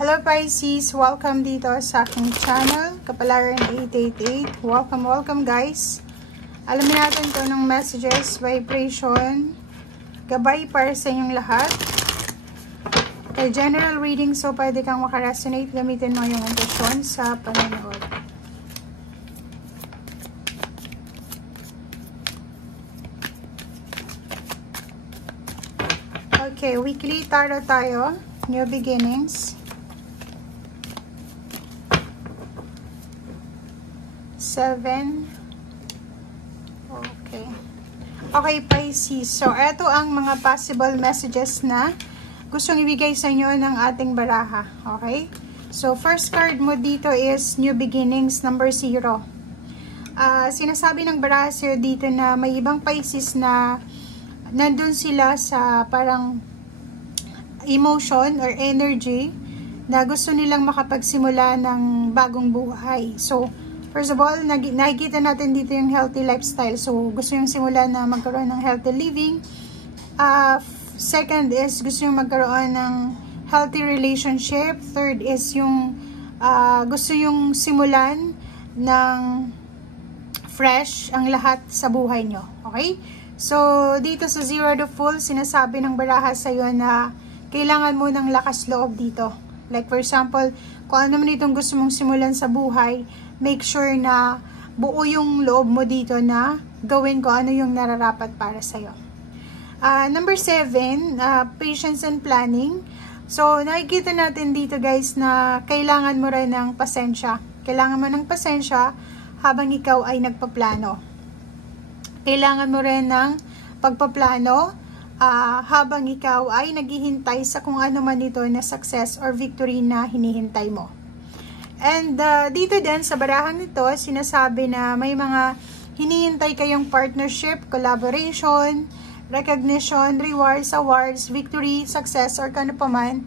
Hello Pisces! Welcome dito sa aking channel, Kapalaran 888. Welcome guys! Alamin natin to ng messages, vibration, gabay para sa inyong lahat. Okay, general reading, so pwede kang makaresonate, gamitin mo yung intuition sa panonood. Okay, weekly tarot tayo, new beginnings. 7. Okay, Pisces. So, eto ang mga possible messages na gustong ibigay sa inyo ng ating baraha. Okay? So, first card mo dito is New Beginnings, number 0. Sinasabi ng baraha sa'yo dito na may ibang Pisces na nandun sila sa parang emotion or energy na gusto nilang makapagsimula ng bagong buhay. So, first of all, nakikita natin dito yung healthy lifestyle. So, gusto yung simulan na magkaroon ng healthy living. Second is, gusto yung magkaroon ng healthy relationship. Third is yung gusto yung simulan ng fresh ang lahat sa buhay nyo. Okay? So, dito sa 0 to full, sinasabi ng baraha sa'yo na kailangan mo ng lakas loob dito. Like for example, kung ano man itong gusto mong simulan sa buhay, make sure na buo yung loob mo dito na gawin ko ano yung nararapat para sa'yo. Number 7, patience and planning. So, nakikita natin dito guys na kailangan mo rin ng pasensya. Kailangan mo ng pasensya habang ikaw ay nagpaplano. Kailangan mo rin ng pagpaplano habang ikaw ay naghihintay sa kung ano man ito na success or victory na hinihintay mo. And dito din sa barahan nito, sinasabi na may mga hinihintay kayong partnership, collaboration, recognition, rewards, awards, victory, success, or kano pa man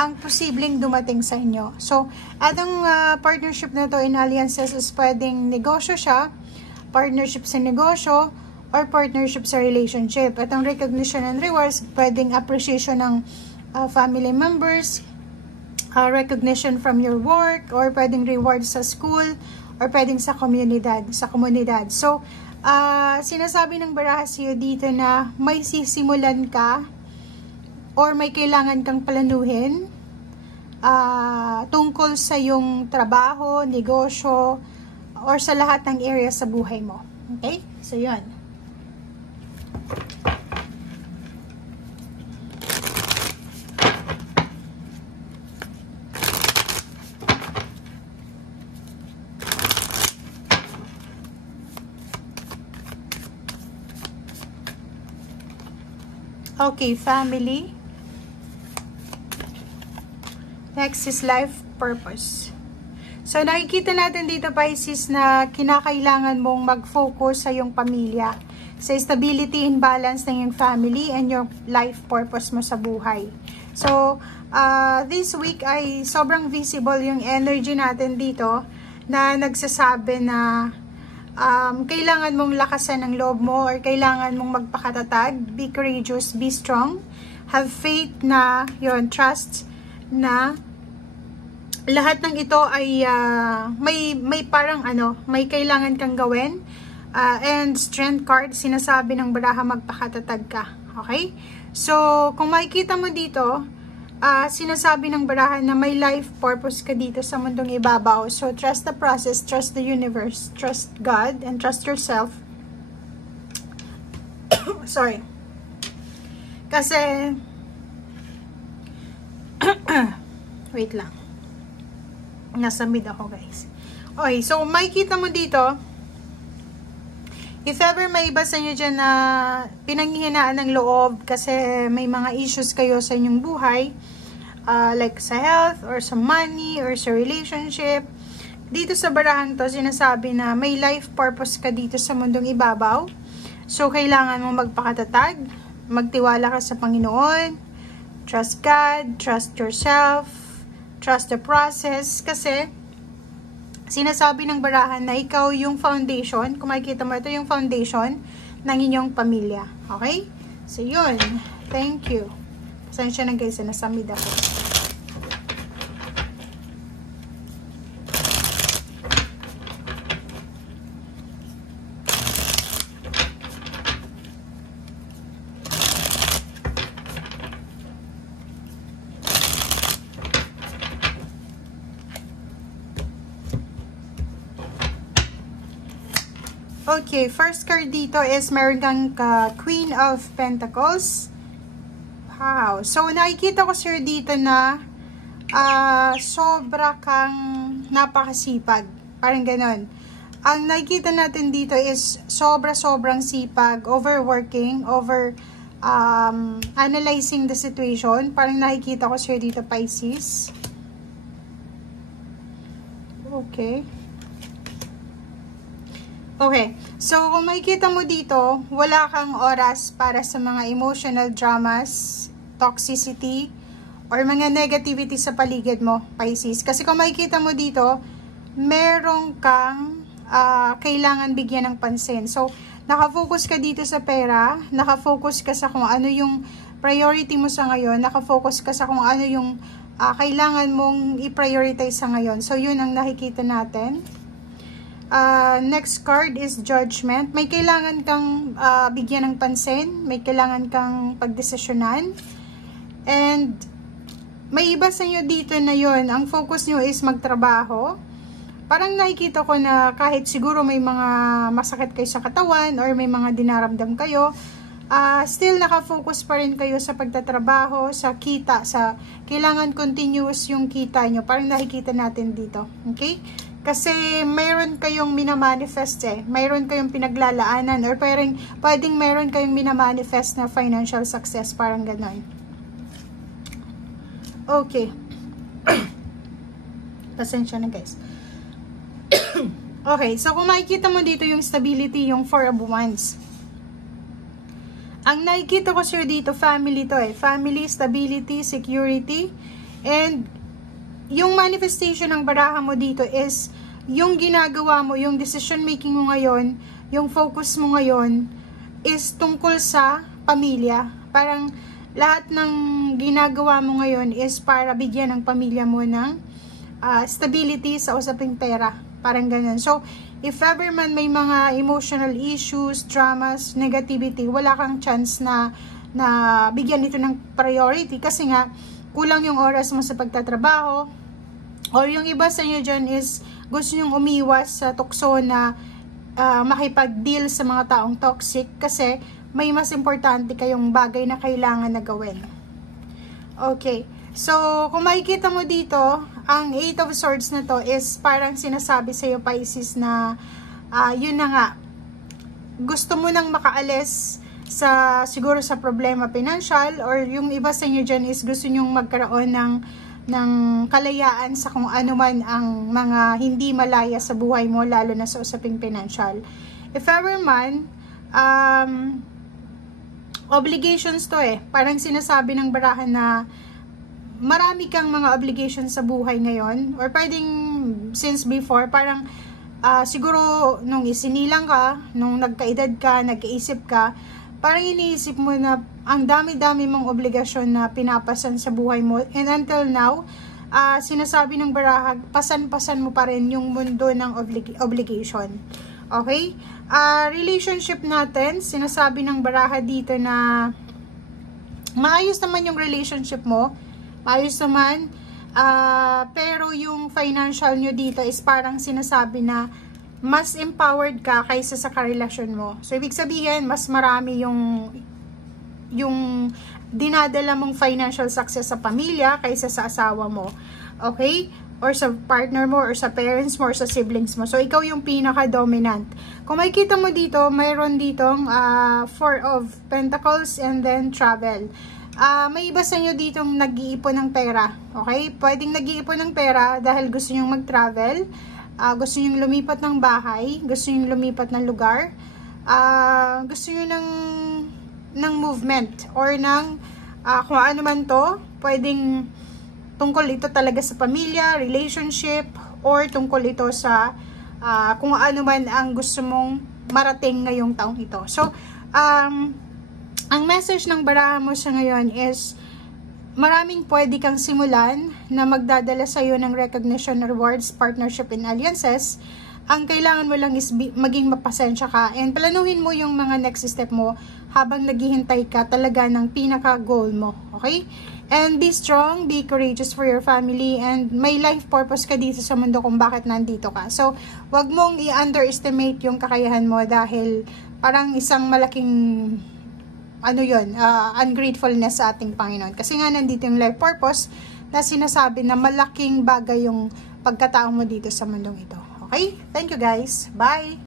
ang posibleng dumating sa inyo. So, atong partnership na to in alliances is pwedeng negosyo siya, partnership sa negosyo, or partnership sa relationship. Atong recognition and rewards, pwedeng appreciation ng family members, recognition from your work, or pwedeng reward sa school, or pwedeng sa komunidad. So, sinasabi ng baraha sa'yo dito na may sisimulan ka or may kailangan kang planuhin tungkol sa yung trabaho, negosyo, or sa lahat ng area sa buhay mo. Okay? So, yun. Okay, family. Next is life purpose. So, nakikita natin dito, Pisces, na kinakailangan mong mag-focus sa iyong pamilya, sa stability and balance ng iyong family and your life purpose mo sa buhay. So, this week ay sobrang visible yung energy natin dito na nagsasabi na kailangan mong lakasan ng loob mo or kailangan mong magpakatatag, be courageous, be strong, have faith na yun, trust na lahat ng ito ay may parang may kailangan kang gawin, and strength card, sinasabi ng baraha magpakatatag ka. Okay? So, kung makikita mo dito, sinasabi ng baraha na may life purpose ka dito sa mundong ibabaw. So, trust the process, trust the universe, trust God, and trust yourself. Sorry. Kasi, wait lang. Nasa mid ako, guys. Okay, so, makikita mo dito, if ever may iba sa inyo dyan na pinanghihinaan ng loob kasi may mga issues kayo sa inyong buhay, like sa health, or sa money, or sa relationship, dito sa barahan to, sinasabi na may life purpose ka dito sa mundong ibabaw. So, kailangan mo magpakatatag, magtiwala ka sa Panginoon, trust God, trust yourself, trust the process, kasi sinasabi ng barahan na ikaw yung foundation. Kung makikita mo, ito yung foundation ng inyong pamilya. Okay? So, yun. Thank you. Pasensya na guys, nasa mid ako. Okay, first card dito is meron kang Queen of Pentacles. Wow. So, nakikita ko sir dito na sobra kang napakasipag. Parang ganon. Ang nakikita natin dito is sobrang sipag, overworking, analyzing the situation. Parang nakikita ko sir dito, Pisces. Okay. Okay, so kung makikita mo dito, wala kang oras para sa mga emotional dramas, toxicity, or mga negativity sa paligid mo, Pisces. Kasi kung makikita mo dito, meron kang kailangan bigyan ng pansin. So, nakafocus ka dito sa pera, nakafocus ka sa kung ano yung priority mo sa ngayon, nakafocus ka sa kung ano yung kailangan mong i-prioritize sa ngayon. So, yun ang nakikita natin. Next card is Judgment. May kailangan kang bigyan ng pansin, may kailangan kang pagdesisyonan. And may iba sa inyo dito na yun, ang focus nyo is magtrabaho. Parang nakikita ko na kahit siguro may mga masakit kayo sa katawan or may mga dinaramdam kayo, still nakafocus pa rin kayo sa pagtatrabaho, sa kita, sa kailangan continuous yung kita nyo. Parang nakikita natin dito. Okay? Kasi mayroon kayong minamanifest mayroon kayong pinaglalaanan or pwedeng mayroon kayong minamanifest na financial success, parang ganon. Okay. Pasensya na guys. Okay, so kung makikita mo dito yung stability, yung 4 of Wands. Ang nakikita ko sir dito, family to family, stability, security, and yung manifestation ng baraha mo dito is yung ginagawa mo, yung decision making mo ngayon, yung focus mo ngayon is tungkol sa pamilya. Parang lahat ng ginagawa mo ngayon is para bigyan ng pamilya mo ng stability sa usaping pera. Parang ganun. So, if ever man may mga emotional issues, dramas, negativity, wala kang chance na bigyan ito ng priority kasi nga kulang yung oras mo sa pagtatrabaho. Or yung iba sa inyo dyan is gusto nyong umiwas sa tukso na makipag-deal sa mga taong toxic kasi may mas importante kayong bagay na kailangan na gawin. Okay. So, kung makikita mo dito, ang 8 of Swords na to is parang sinasabi sa iyo, Pisces, na yun na nga, gusto mo nang makaalis siguro sa problema financial, or yung iba sa inyo dyan is gusto nyong magkaroon ng kalayaan sa kung ano man ang mga hindi malaya sa buhay mo, lalo na sa usaping financial. If ever man, obligations to parang sinasabi ng barahan na marami kang mga obligations sa buhay ngayon, or pwedeng since before, parang siguro nung isinilang ka, nung nagkaedad ka, nagkaisip ka, parang iniisip mo na ang dami-dami mong obligasyon na pinapasan sa buhay mo, and until now, sinasabi ng baraha, pasan-pasan mo pa rin yung mundo ng obligation. Okay? Relationship natin, sinasabi ng baraha dito na maayos naman yung relationship mo, maayos naman, pero yung financial nyo dito is parang sinasabi na mas empowered ka kaysa sa karelasyon mo. So, ibig sabihin, mas marami yung dinadala mong financial success sa pamilya kaysa sa asawa mo. Okay? Or sa partner mo, or sa parents mo, or sa siblings mo. So, ikaw yung pinaka-dominant. Kung makikita mo dito, mayroon ditong 4 of Pentacles and then travel. May iba sa inyo ditong nag-iipon ng pera. Okay? Pwedeng nag-iipon ng pera dahil gusto nyong mag-travel, gusto nyong lumipat ng bahay, gusto nyong lumipat ng lugar, gusto nyo ng movement, or ng kung ano man to, pwedeng tungkol ito talaga sa pamilya, relationship, or tungkol ito sa kung ano man ang gusto mong marating ngayong taong ito. So, ang message ng baraha mo sa ngayon is maraming pwede kang simulan na magdadala sa iyo ng recognition, rewards, partnership, and alliances. Ang kailangan mo lang is maging mapasensya ka and planuhin mo yung mga next step mo habang naghihintay ka talaga ng pinaka-goal mo. Okay? And be strong, be courageous for your family, and may life purpose ka dito sa mundo kung bakit nandito ka. So, wag mong i-underestimate yung kakayahan mo dahil parang isang malaking ungratefulness sa ating Panginoon. Kasi nga nandito yung life purpose na sinasabi na malaking bagay yung pagkatao mo dito sa mundong ito. Okay? Thank you guys. Bye!